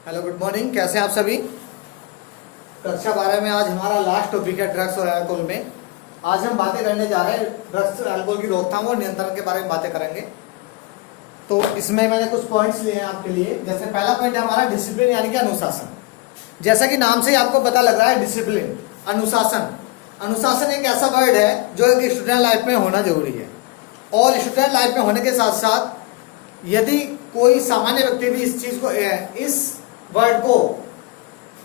Hello, good morning. कैसे हैं आप सभी। कक्षा 12 में आज हमारा लास्ट टॉपिक है ड्रग्स और अल्कोहल में। आज हम बातें करने जा रहे हैं ड्रग्स और अल्कोहल की रोकथाम और नियंत्रण के बारे में बातें करेंगे। तो इसमें मैंने कुछ पॉइंट्स लिए हैं आपके लिए। जैसे पहला पॉइंट है हमारा डिसिप्लिन यानी कि अनुशासन। जैसा कि नाम से ही आपको पता लग रहा है, डिसिप्लिन, अनुशासन। अनुशासन एक ऐसा वर्ड है जो एक स्टूडेंट लाइफ में होना जरूरी है। और स्टूडेंट लाइफ में होने के साथ साथ यदि कोई सामान्य व्यक्ति भी इस चीज को, इस वर्ड को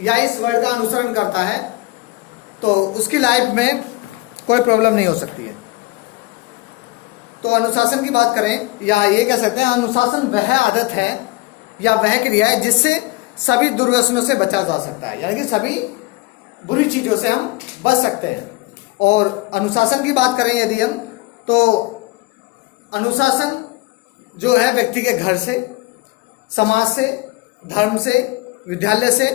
या इस वर्ड का अनुसरण करता है तो उसकी लाइफ में कोई प्रॉब्लम नहीं हो सकती है। तो अनुशासन की बात करें, या ये कह सकते हैं अनुशासन वह आदत है या वह क्रिया है जिससे सभी दुर्व्यसनों से बचा जा सकता है, यानी कि सभी बुरी चीजों से हम बच सकते हैं। और अनुशासन की बात करें यदि हम, तो अनुशासन जो है व्यक्ति के घर से, समाज से, धर्म से, विद्यालय से,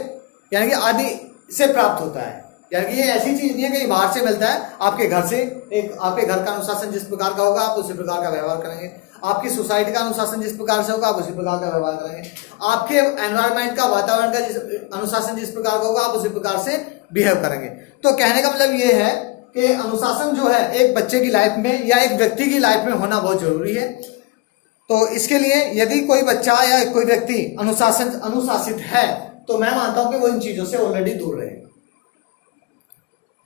यानी कि आदि से प्राप्त होता है। यानी कि ये ऐसी चीज नहीं है कि बाहर से मिलता है। आपके घर से, एक आपके घर का अनुशासन जिस प्रकार का होगा आप उसी प्रकार का व्यवहार करेंगे। आपकी सोसाइटी का अनुशासन जिस प्रकार से होगा आप उसी प्रकार का व्यवहार करेंगे। आपके एनवायरनमेंट का, वातावरण का अनुशासन जिस प्रकार का होगा आप उसी प्रकार से बिहेव करेंगे। तो कहने का मतलब ये है कि अनुशासन जो है एक बच्चे की लाइफ में या एक व्यक्ति की लाइफ में होना बहुत जरूरी है। तो इसके लिए यदि कोई बच्चा या कोई व्यक्ति अनुशासित है तो मैं मानता हूं कि वो इन चीजों से ऑलरेडी दूर रहेगा।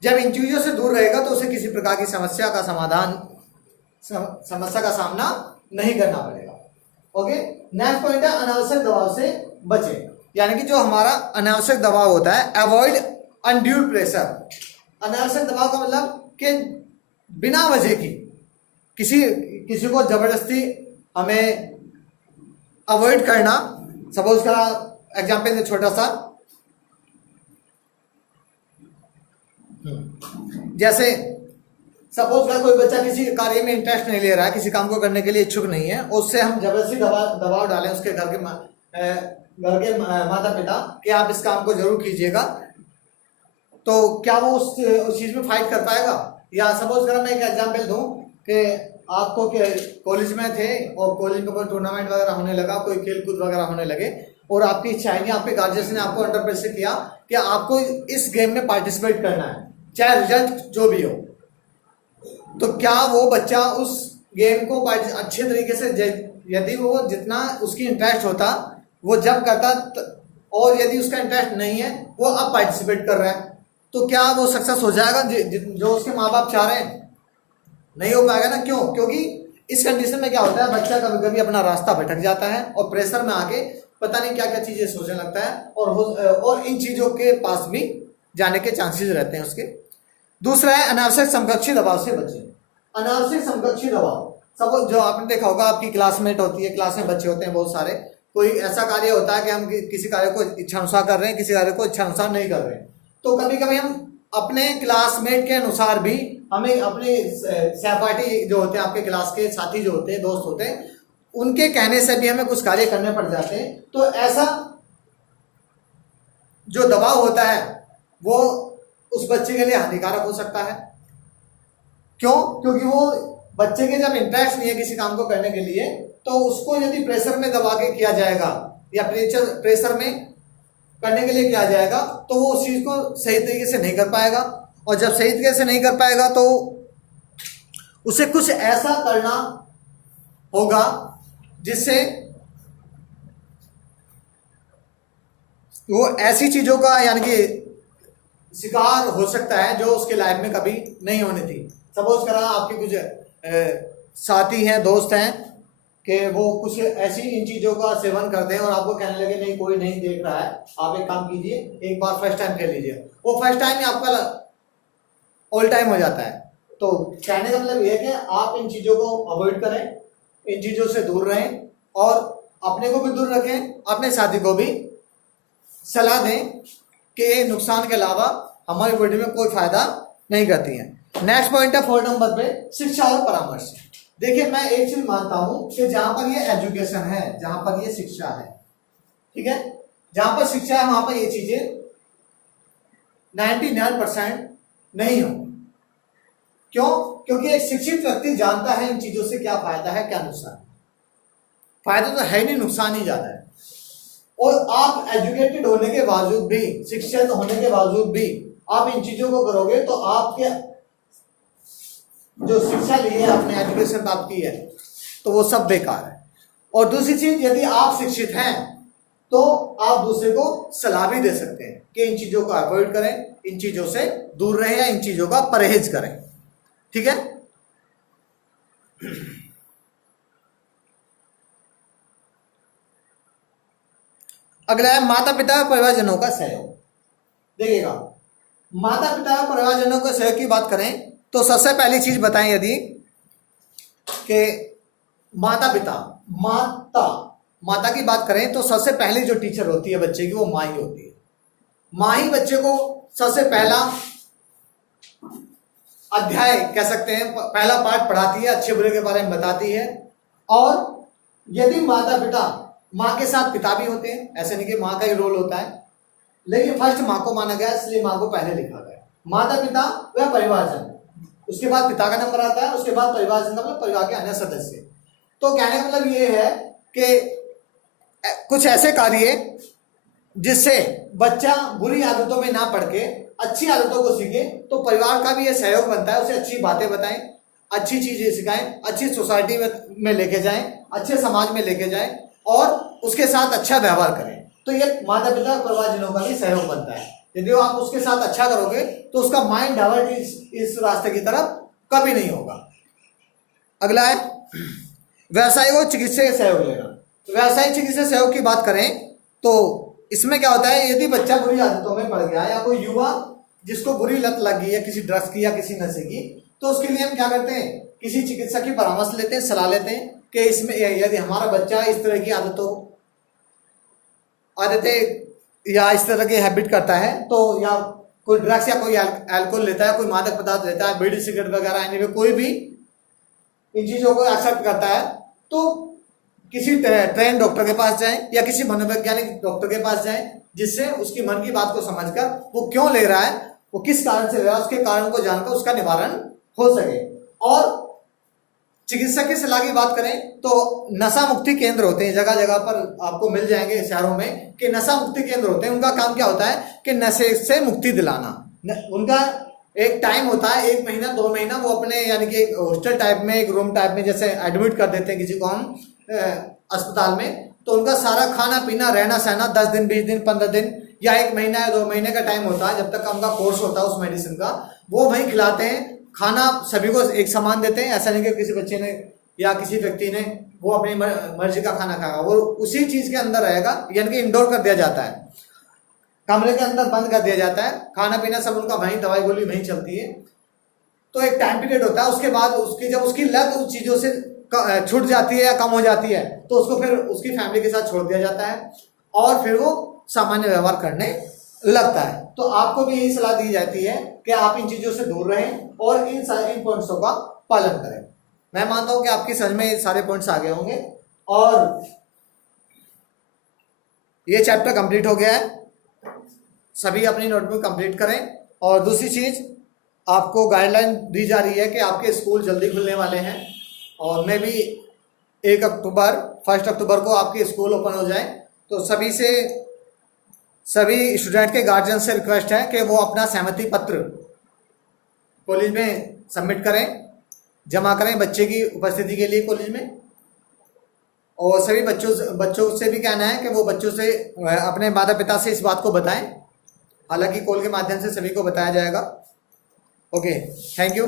जब इन चीजों से दूर रहेगा तो उसे किसी प्रकार की समस्या का सामना नहीं करना पड़ेगा। ओके, नेक्स्ट पॉइंट है अनावश्यक दबाव से बचे। यानी कि जो हमारा अनावश्यक दबाव होता है, अवॉइड अनड्यू प्रेशर। अनावश्यक दबाव का मतलब कि बिना वजह की किसी को जबरदस्ती हमें अवॉइड करना। सपोज का एग्जाम्पल है छोटा सा, जैसे सपोज का कोई बच्चा किसी कार्य में इंटरेस्ट नहीं ले रहा है, किसी काम को करने के लिए इच्छुक नहीं है, उससे हम जबरदस्ती दबाव डालें उसके घर के माता पिता कि आप इस काम को जरूर कीजिएगा, तो क्या वो उस चीज में फाइट कर पाएगा। या सपोज करा मैं एक एग्जाम्पल दूं कि आपको कॉलेज में थे और कॉलेज में कोई टूर्नामेंट वगैरह होने लगा, कोई खेलकूद वगैरह होने लगे और आपकी इच्छा है नहीं, आपके गार्जियंस ने आपको अंडर प्रेशर किया कि आपको इस गेम में पार्टिसिपेट करना है, चाहे रिजल्ट जो भी हो। तो क्या वो बच्चा उस गेम को अच्छे तरीके से, यदि वो जितना उसकी इंटरेस्ट होता वो जब करता, और यदि उसका इंटरेस्ट नहीं है वो अब पार्टिसिपेट कर रहा है, तो क्या वो सक्सेस हो जाएगा जो उसके माँ बाप चाह रहे हैं? नहीं हो पाएगा ना। क्यों? क्योंकि इस कंडीशन में क्या होता है, बच्चा कभी कभी अपना रास्ता भटक जाता है और प्रेशर में आके पता नहीं क्या क्या चीजें सोचने लगता है और इन चीजों के पास भी जाने के चांसेस रहते हैं उसके। दूसरा है अनावश्यक समकक्षी दबाव से बचे। अनावश्यक समकक्षी दबाव, सब जो आपने देखा होगा, आपकी क्लासमेट होती है, क्लास में बच्चे होते हैं बहुत सारे, कोई ऐसा कार्य होता है कि हम किसी कार्य को इच्छानुसार कर रहे हैं, किसी कार्य को इच्छानुसार नहीं कर रहे हैं, तो कभी कभी हम अपने क्लासमेट के अनुसार भी, हमें अपने सहपाठी जो होते हैं, आपके क्लास के साथी जो होते हैं, दोस्त होते हैं, उनके कहने से भी हमें कुछ कार्य करने पड़ जाते हैं। तो ऐसा जो दबाव होता है वो उस बच्चे के लिए हानिकारक हो सकता है। क्यों? क्योंकि वो बच्चे के जब इंटरेस्ट नहीं है किसी काम को करने के लिए, तो उसको यदि प्रेशर में दबा के किया जाएगा या प्रेशर में करने के लिए किया जाएगा तो वो उस चीज को सही तरीके से नहीं कर पाएगा, और जब सही तरीके से नहीं कर पाएगा तो उसे कुछ ऐसा करना होगा जिससे वो ऐसी चीजों का, यानी कि शिकार हो सकता है जो उसके लाइफ में कभी नहीं होनी थी। सपोज करा आपके कुछ साथी हैं, दोस्त हैं कि वो कुछ ऐसी इन चीजों का सेवन करते हैं और आपको कहने लगे नहीं कोई नहीं देख रहा है, आप एक काम कीजिए, एक बार फर्स्ट टाइम खेल लीजिए। वो फर्स्ट टाइम ही आपका ऑल टाइम हो जाता है। तो कहने का मतलब यह है कि आप इन चीजों को अवॉइड करें, इन चीजों से दूर रहें और अपने को भी दूर रखें, अपने साथी को भी सलाह दें कि नुकसान के अलावा हमारी बॉडी में कोई फायदा नहीं करती है। नेक्स्ट पॉइंट है 4 नंबर पे, शिक्षा और परामर्श। देखिए, मैं एक चीज मानता हूं कि जहां पर ये एजुकेशन है, जहां पर ये शिक्षा है, ठीक है, जहां पर शिक्षा है वहां पर ये चीजें 99% नहीं हो। क्यों? क्योंकि एक शिक्षित व्यक्ति जानता है इन चीजों से क्या फायदा है, क्या नुकसान। फायदा तो है नहीं, नुकसान ही ज्यादा है। और आप एजुकेटेड होने के बावजूद भी, शिक्षित होने के बावजूद भी आप इन चीजों को करोगे तो आपके जो शिक्षा ली है, आपने एजुकेशन प्राप्त की है, तो वो सब बेकार है। और दूसरी चीज, यदि आप शिक्षित हैं तो आप दूसरे को सलाह भी दे सकते हैं कि इन चीजों को अवॉइड करें, इन चीजों से दूर रहें या इन चीजों का परहेज करें। ठीक है। अगला है माता पिता और परिवारजनों का सहयोग। देखिएगा, माता पिता और परिवारजनों के सहयोग की बात करें तो सबसे पहली चीज बताएं यदि कि माता की बात करें तो सबसे पहली जो टीचर होती है बच्चे की, वो माँ ही होती है। माँ ही बच्चे को सबसे पहला अध्याय कह सकते हैं, पहला पाठ पढ़ाती है, अच्छे बुरे के बारे में बताती है। और यदि माता पिता, माँ के साथ पिता भी होते हैं, ऐसे नहीं कि माँ का ही रोल होता है, लेकिन फर्स्ट माँ को माना गया इसलिए माँ को पहले लिखा गया। माता पिता व परिवारजन, उसके बाद पिता का नंबर आता है, उसके बाद परिवारजन मतलब परिवार के अन्य सदस्य। तो कहने का मतलब ये है कि कुछ ऐसे कार्य जिससे बच्चा बुरी आदतों में ना पड़ के अच्छी आदतों को सीखे, तो परिवार का भी ये सहयोग बनता है, उसे अच्छी बातें बताएं, अच्छी चीजें सिखाएं, अच्छी सोसाइटी में लेके जाएं, अच्छे समाज में लेके जाएं और उसके साथ अच्छा व्यवहार करें। तो ये माता पिता और परिवारजनों का भी सहयोग बनता है। यदि आप उसके साथ अच्छा करोगे तो उसका माइंड डाइवर्ट इस रास्ते की तरफ कभी नहीं होगा। अगला है व्यावसायिक और चिकित्सा सहयोग लेना। व्यावसायिक चिकित्सा सहयोग की बात करें तो इसमें क्या होता है, यदि बच्चा बुरी आदतों में पड़ गया या कोई युवा जिसको बुरी लत लग गई है किसी ड्रग्स की या किसी नशे की, तो उसके लिए हम क्या करते हैं, किसी चिकित्सक की परामर्श लेते हैं, सलाह लेते हैं कि इसमें यदि हमारा बच्चा इस तरह की आदतें या इस तरह की हैबिट करता है, तो या कोई ड्रग्स या कोई अल्कोहल लेता है, कोई मादक पदार्थ लेता है, बीड़ी सिगरेट वगैरह, यानी कोई भी इन चीजों को एक्सेप्ट करता है, तो किसी ट्रेन डॉक्टर के पास जाएं या किसी मनोवैज्ञानिक डॉक्टर के पास जाएं, जिससे उसकी मन की बात को समझकर वो क्यों ले रहा है, वो किस कारण से ले रहा है, उसके कारण को जानकर उसका निवारण हो सके। और चिकित्सक की सलाह की बात करें तो नशा मुक्ति केंद्र होते हैं, जगह जगह पर आपको मिल जाएंगे शहरों में कि नशा मुक्ति केंद्र होते हैं। उनका काम क्या होता है कि नशे से मुक्ति दिलाना। उनका एक टाइम होता है, 1 महीना 2 महीना, वो अपने यानी कि एक हॉस्टल टाइप में, एक रूम टाइप में जैसे एडमिट कर देते हैं किसी को हम अस्पताल में, तो उनका सारा खाना पीना रहना सहना 10 दिन 20 दिन 15 दिन या 1 महीना या 2 महीने का टाइम होता है, जब तक उनका कोर्स होता है उस मेडिसिन का, वो वहीं खिलाते हैं। खाना सभी को एक समान देते हैं, ऐसा नहीं कि किसी बच्चे ने या किसी व्यक्ति ने वो अपनी मर्जी का खाना खाएगा, वो उसी चीज के अंदर रहेगा, यानी कि इंडोर कर दिया जाता है, कमरे के अंदर बंद कर दिया जाता है, खाना पीना सब उनका वहीं, दवाई गोली वहीं चलती है। तो एक टाइम पीरियड होता है, उसके बाद उसकी जब उसकी लत उस चीजों से छूट जाती है या कम हो जाती है, तो उसको फिर उसकी फैमिली के साथ छोड़ दिया जाता है और फिर वो सामान्य व्यवहार करने लगता है। तो आपको भी यही सलाह दी जाती है कि आप इन चीजों से दूर रहें और इन पॉइंट्सों का पालन करें। मैं मानता हूं कि आपकी समझ में सारे पॉइंट्स आ गए होंगे और ये चैप्टर कंप्लीट हो गया है। सभी अपनी नोटबुक कंप्लीट करें। और दूसरी चीज, आपको गाइडलाइन दी जा रही है कि आपके स्कूल जल्दी खुलने वाले हैं और मे भी 1 अक्टूबर को आपके स्कूल ओपन हो जाए, तो सभी स्टूडेंट के गार्जियन से रिक्वेस्ट है कि वो अपना सहमति पत्र कॉलेज में सबमिट करें, जमा करें बच्चे की उपस्थिति के लिए कॉलेज में। और सभी बच्चों से भी कहना है कि वो बच्चों से अपने माता पिता से इस बात को बताएं, हालांकि कॉल के माध्यम से सभी को बताया जाएगा। Okay, thank you.